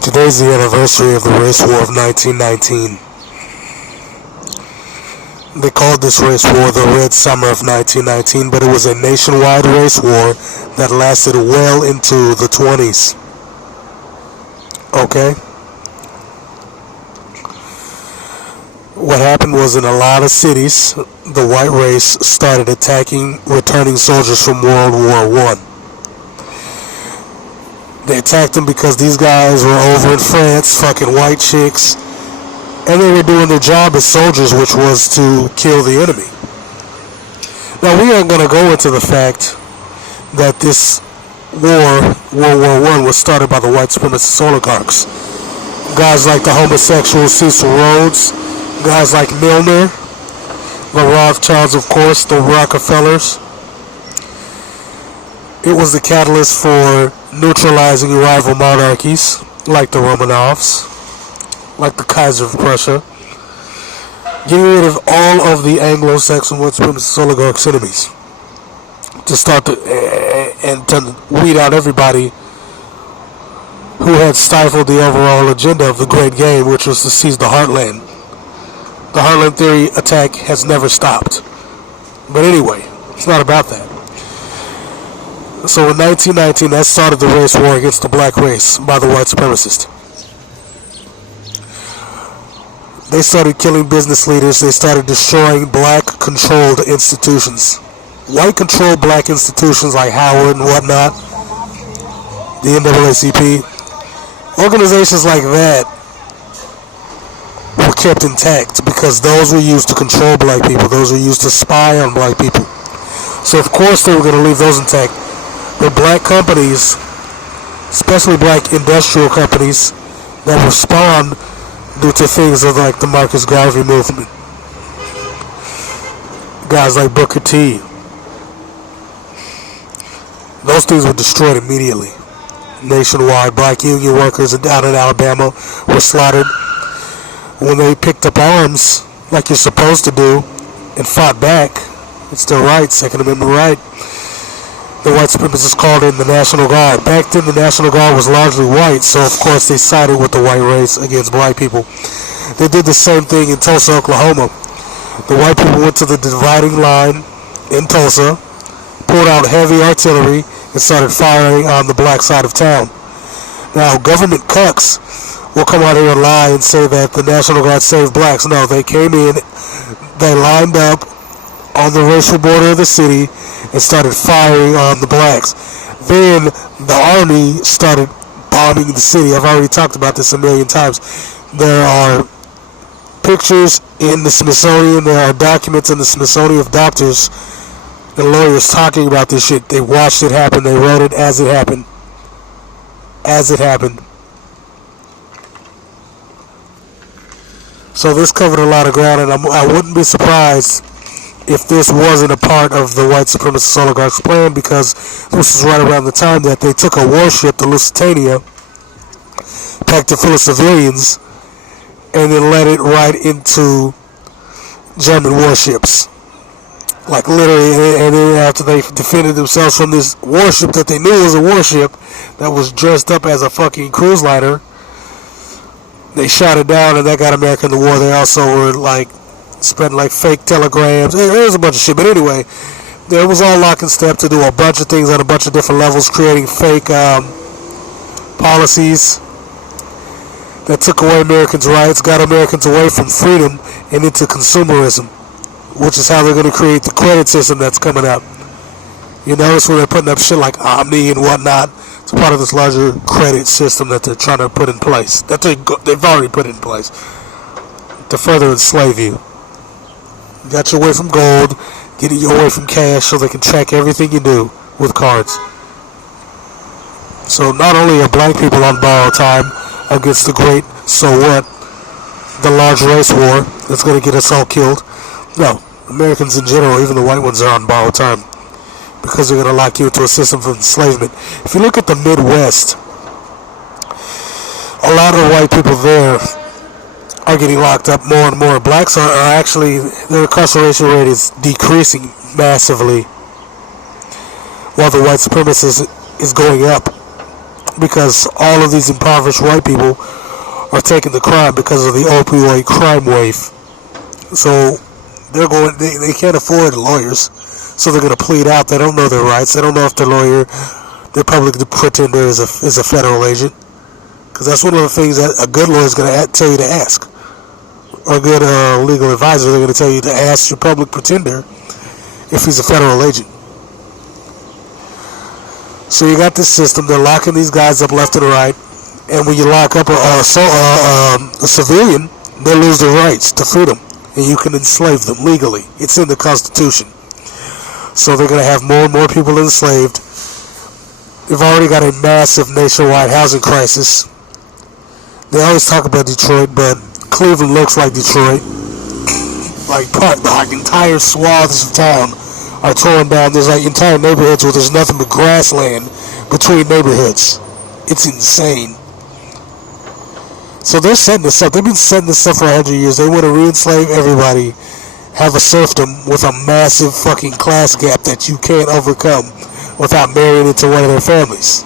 Today's the anniversary of the race war of 1919. They called this race war the Red Summer of 1919, but it was a nationwide race war that lasted well into the 20s. Okay? What happened was, in a lot of cities, the white race started attacking returning soldiers from World War I. They attacked them because these guys were over in France fucking white chicks, and they were doing their job as soldiers, which was to kill the enemy. Now, we aren't going to go into the fact that this war, World War I, was started by the white supremacist oligarchs. Guys like the homosexual Cecil Rhodes, guys like Milner, the Rothschilds, of course, the Rockefellers. It was the catalyst for neutralizing rival monarchies like the Romanovs, like the Kaiser of Prussia, getting rid of all of the Anglo-Saxon white supremacist oligarchs' enemies, to start and to weed out everybody who had stifled the overall agenda of the Great Game, which was to seize the heartland. The Heartland Theory attack has never stopped. But anyway, it's not about that. So in 1919, that started the race war against the black race by the white supremacists. They started killing business leaders. They started destroying black-controlled institutions. White-controlled black institutions like Howard and whatnot, the NAACP, organizations like that were kept intact because those were used to control black people. Those were used to spy on black people. So of course they were going to leave those intact. But black companies, especially black industrial companies that were spawned due to things like the Marcus Garvey movement, guys like Booker T, those things were destroyed immediately. Nationwide, black union workers down in Alabama were slaughtered when they picked up arms like you're supposed to do and fought back. It's their right, Second Amendment right. The white supremacists called in the National Guard. Back then, the National Guard was largely white, so of course they sided with the white race against black people. They did the same thing in Tulsa, Oklahoma. The white people went to the dividing line in Tulsa, pulled out heavy artillery, and started firing on the black side of town. Now, government cucks will come out here and lie and say that the National Guard saved blacks. No, they came in, they lined up on the racial border of the city and started firing on the blacks. Then the army started bombing the city. I've already talked about this a million times. There are pictures in the Smithsonian, there are documents in the Smithsonian of doctors and lawyers talking about this shit. They watched it happen, they wrote it as it happened. As it happened. So this covered a lot of ground, and I wouldn't be surprised if this wasn't a part of the white supremacist oligarchs' plan, because this was right around the time that they took a warship, the Lusitania, packed it full of civilians, and then let it right into German warships. Like literally, and then after they defended themselves from this warship that they knew was a warship that was dressed up as a fucking cruise liner, they shot it down, and that got America in the war. They also were like spreading like fake telegrams. It was a bunch of shit. But anyway, it was all lock and step to do a bunch of things on a bunch of different levels, creating fake policies that took away Americans' rights, got Americans away from freedom and into consumerism, which is how they're going to create the credit system that's coming up. You notice when they're putting up shit like Omni and whatnot, it's part of this larger credit system that they're trying to put in place, that they've already put in place to further enslave you. Got you away from gold, getting you away from cash so they can track everything you do with cards. So not only are black people on borrowed time against the great, so what, the large race war that's going to get us all killed. No, Americans in general, even the white ones, are on borrowed time because they're going to lock you into a system of enslavement. If you look at the Midwest, a lot of the white people there are getting locked up more and more. Blacks are actually, their incarceration rate is decreasing massively, while the white supremacist is going up. because all of these impoverished white people are taking the crime because of the opioid crime wave. So they can't afford lawyers, so they're going to plead out. They don't know their rights. They don't know if their public pretender is a federal agent, because that's one of the things that a good lawyer is going to tell you to ask. Or a good legal advisor, they're going to tell you to ask your public pretender if he's a federal agent. So you got this system. They're locking these guys up left and right, and when you lock up a civilian, they lose their rights to freedom, and you can enslave them legally. It's in the Constitution. So they're going to have more and more people enslaved. They've already got a massive nationwide housing crisis. They always talk about Detroit, but Cleveland looks like Detroit. Like entire swaths of town are torn down. There's like entire neighborhoods where there's nothing but grassland between neighborhoods. It's insane. So they're setting this up. They've been setting this up for 100 years. They want to re-enslave everybody, have a serfdom with a massive fucking class gap that you can't overcome without marrying into one of their families.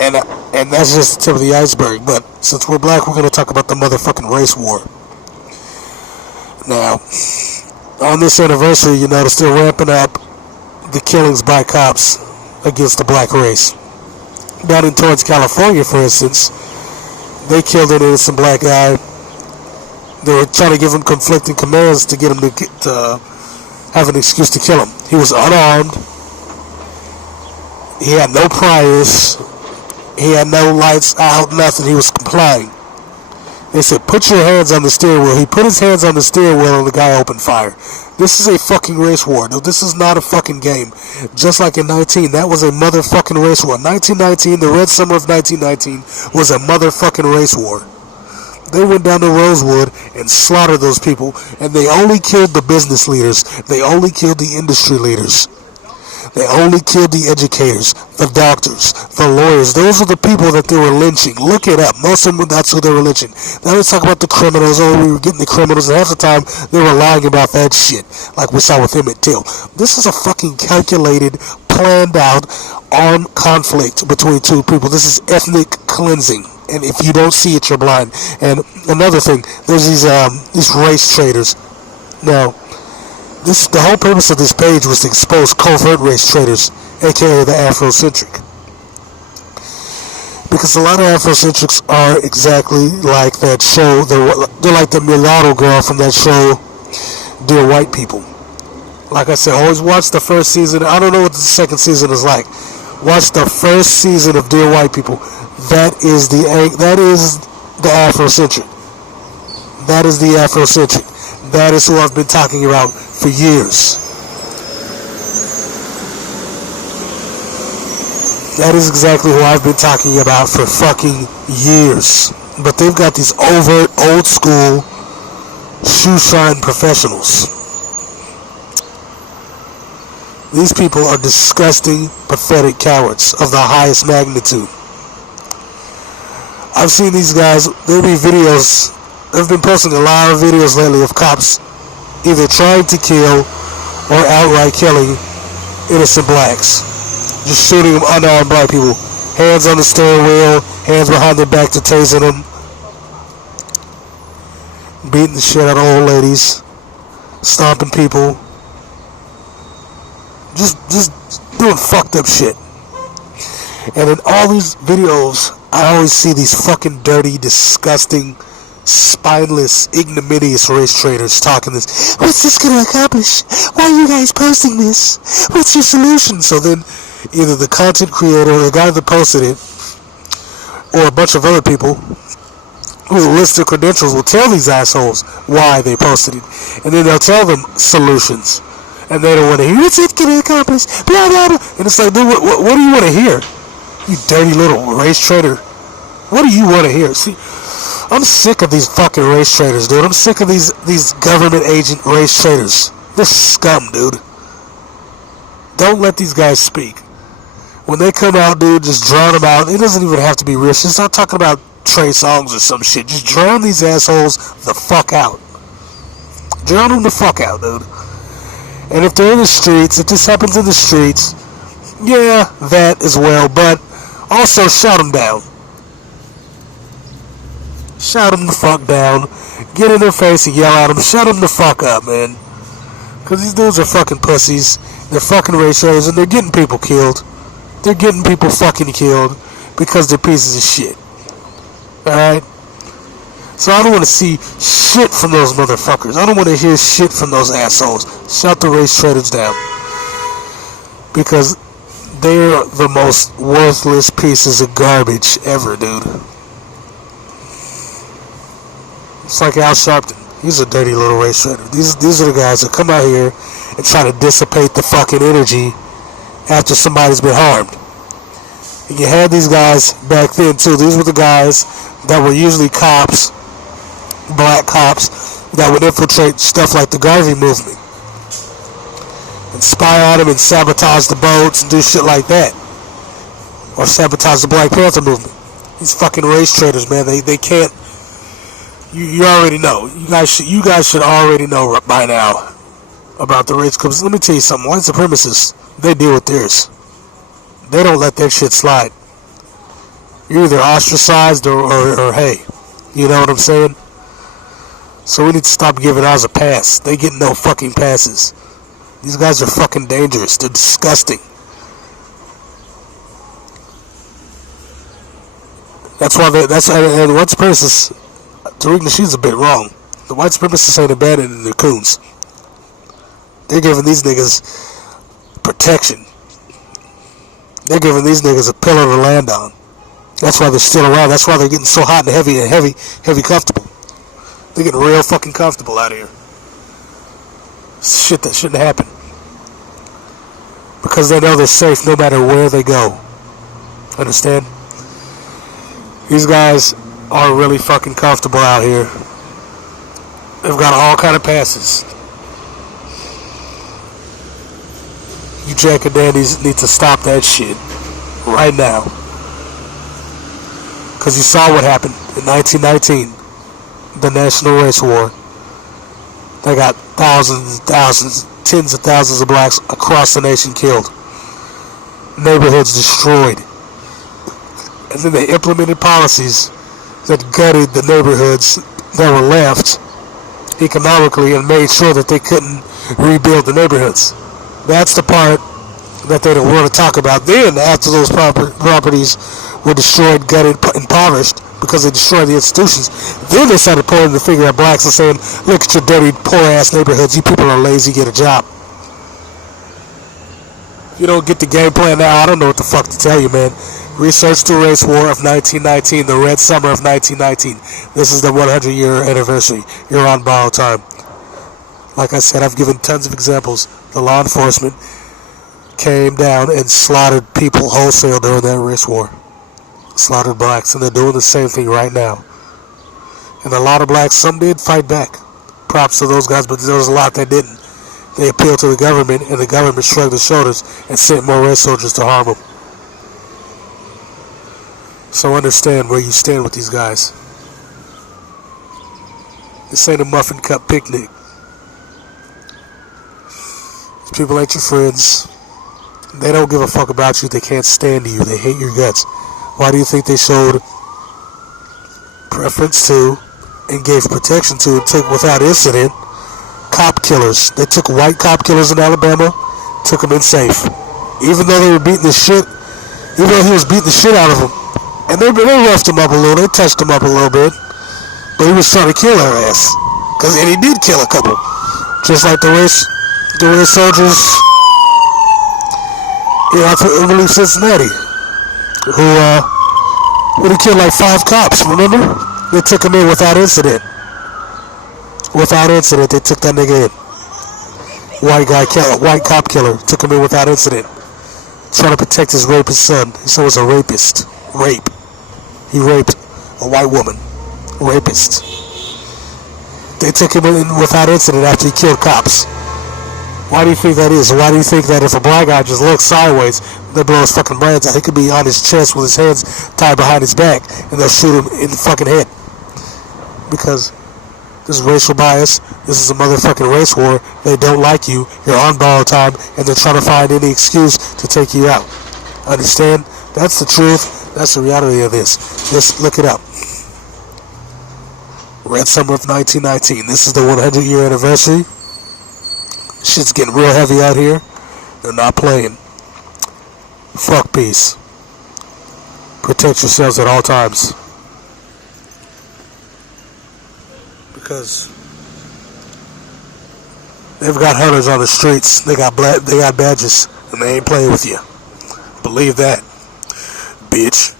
And that's just the tip of the iceberg. But since we're black, we're going to talk about the motherfucking race war. Now, on this anniversary, you notice they're ramping up the killings by cops against the black race. Down in Torrance, California, for instance, they killed an innocent black guy. They were trying to give him conflicting commands to get him to have an excuse to kill him. He was unarmed. He had no priors. He had no lights out, nothing. He was complying. They said, put your hands on the steering wheel. He put his hands on the steering wheel and the guy opened fire. This is a fucking race war. No, this is not a fucking game. Just like in 19, that was a motherfucking race war. 1919, the Red Summer of 1919, was a motherfucking race war. They went down to Rosewood and slaughtered those people, and they only killed the business leaders. They only killed the industry leaders. They only killed the educators, the doctors, the lawyers. Those are the people that they were lynching. Look it up. Most of them, that's who they were lynching. Now let's talk about the criminals. Oh, we were getting the criminals, and half the time they were lying about that shit, like we saw with Emmett Till. This is a fucking calculated, planned out, armed conflict between two people. This is ethnic cleansing. And if you don't see it, you're blind. And another thing, there's these race traders. Now, the whole purpose of this page was to expose covert race traders, aka the Afrocentric. Because a lot of Afrocentrics are exactly like that show. They're like the mulatto girl from that show, Dear White People. Like I said, always watch the first season. I don't know what the second season is like. Watch the first season of Dear White People. That is the Afrocentric. That is the Afrocentric. That is who I've been talking about for years. That is exactly who I've been talking about for fucking years. But they've got these overt, old school, shoe shine professionals. These people are disgusting, pathetic cowards of the highest magnitude. I've seen these guys, there'll be videos, they've been posting a lot of videos lately of cops either trying to kill or outright killing innocent blacks. Just shooting them unarmed black people. Hands on the steering wheel, hands behind their back to tasing them. Beating the shit out of old ladies. Stomping people. Just doing fucked up shit. And in all these videos, I always see these fucking dirty, disgusting, spineless, ignominious race traders talking this. What's this going to accomplish? Why are you guys posting this? What's your solution? So then either the content creator or the guy that posted it or a bunch of other people who list their credentials will tell these assholes why they posted it. And then they'll tell them solutions. And they don't want to hear, what's it going to accomplish? Blah, blah, blah. And it's like, dude, what do you want to hear? You dirty little race trader. What do you want to hear? See, I'm sick of these fucking race traders, dude. I'm sick of these government agent race traders. They're scum, dude. Don't let these guys speak. When they come out, dude, just drown them out. It doesn't even have to be rich. Just start talking about Trey Songz or some shit. Just drown these assholes the fuck out. Drown them the fuck out, dude. And if they're in the streets, if this happens in the streets, Yeah, that as well, but also shout them down. Shout them the fuck down. Get in their face and yell at them. Shut them the fuck up, man. Because these dudes are fucking pussies. They're fucking racists and they're getting people killed. They're getting people fucking killed because they're pieces of shit. Alright? So I don't want to see shit from those motherfuckers. I don't want to hear shit from those assholes. Shut the race traitors down. Because they're the most worthless pieces of garbage ever, dude. It's like Al Sharpton. He's a dirty little race traitor. These are the guys that come out here and try to dissipate the fucking energy after somebody's been harmed. And you had these guys back then too. These were the guys that were usually cops, black cops, that would infiltrate stuff like the Garvey movement. And spy on them and sabotage the boats and do shit like that. Or sabotage the Black Panther movement. These fucking race traitors, man, they can't. You already know. You guys should already know by now about the race clubs. Let me tell you something. White supremacists, they deal with theirs. They don't let that shit slide. You're either ostracized or hey. You know what I'm saying? So we need to stop giving ours a pass. They get no fucking passes. These guys are fucking dangerous. They're disgusting. That's why and white supremacists, Tariq Nasheed's a bit wrong. The white supremacists ain't abandoning their coons. They're giving these niggas protection. They're giving these niggas a pillar to land on. That's why they're still around. That's why they're getting so hot and heavy comfortable. They're getting real fucking comfortable out here. Shit that shouldn't happen. Because they know they're safe no matter where they go. Understand? These guys are really fucking comfortable out here. They've got all kind of passes. You jack and dandies need to stop that shit right now. Because you saw what happened in 1919, the National Race War. They got thousands and thousands, tens of thousands of blacks across the nation killed. Neighborhoods destroyed. And then they implemented policies that gutted the neighborhoods that were left economically and made sure that they couldn't rebuild the neighborhoods. That's the part that they don't want to talk about. Then, after those properties were destroyed, gutted, impoverished, because they destroyed the institutions, then they started pointing the finger at blacks and saying, look at your dirty, poor-ass neighborhoods. You people are lazy. Get a job. If you don't get the game plan now, I don't know what the fuck to tell you, man. Research the race war of 1919, the Red Summer of 1919. This is the 100-year anniversary. You're on borrowed time. Like I said, I've given tons of examples. The law enforcement came down and slaughtered people wholesale during that race war. Slaughtered blacks, and they're doing the same thing right now. And a lot of blacks, some did fight back. Props to those guys, but there was a lot that didn't. They appealed to the government, and the government shrugged their shoulders and sent more red soldiers to harm them. So understand where you stand with these guys. This ain't a muffin cup picnic. These people ain't your friends. They don't give a fuck about you. They can't stand you. They hate your guts. Why do you think they showed preference to and gave protection to and took without incident cop killers? They took white cop killers in Alabama, took them in safe. Even though they were beating the shit, even though he was beating the shit out of them. And they roughed him up a little, they touched him up a little bit. But he was trying to kill her ass. And he did kill a couple. Just like the race soldiers in, I believe, Cincinnati. Who he killed like 5 cops, remember? They took him in without incident. Without incident, they took that nigga in. White cop killer, took him in without incident. Trying to protect his rapist son. His son was a rapist. Rape. He raped a white woman. Rapist. They took him in without incident after he killed cops. Why do you think that is? Why do you think that if a black guy just looks sideways, they blow his fucking brains out? He could be on his chest with his hands tied behind his back, and they'll shoot him in the fucking head. Because This is racial bias. This is a motherfucking race war. They don't like you. You're on borrowed time, and they're trying to find any excuse to take you out. Understand? That's the truth. That's the reality of this. Just look it up. Red Summer of 1919. This is the 100-year anniversary. Shit's getting real heavy out here. They're not playing. Fuck peace. Protect yourselves at all times. Because they've got hunters on the streets. They got badges, and they ain't playing with you. Believe that, bitch.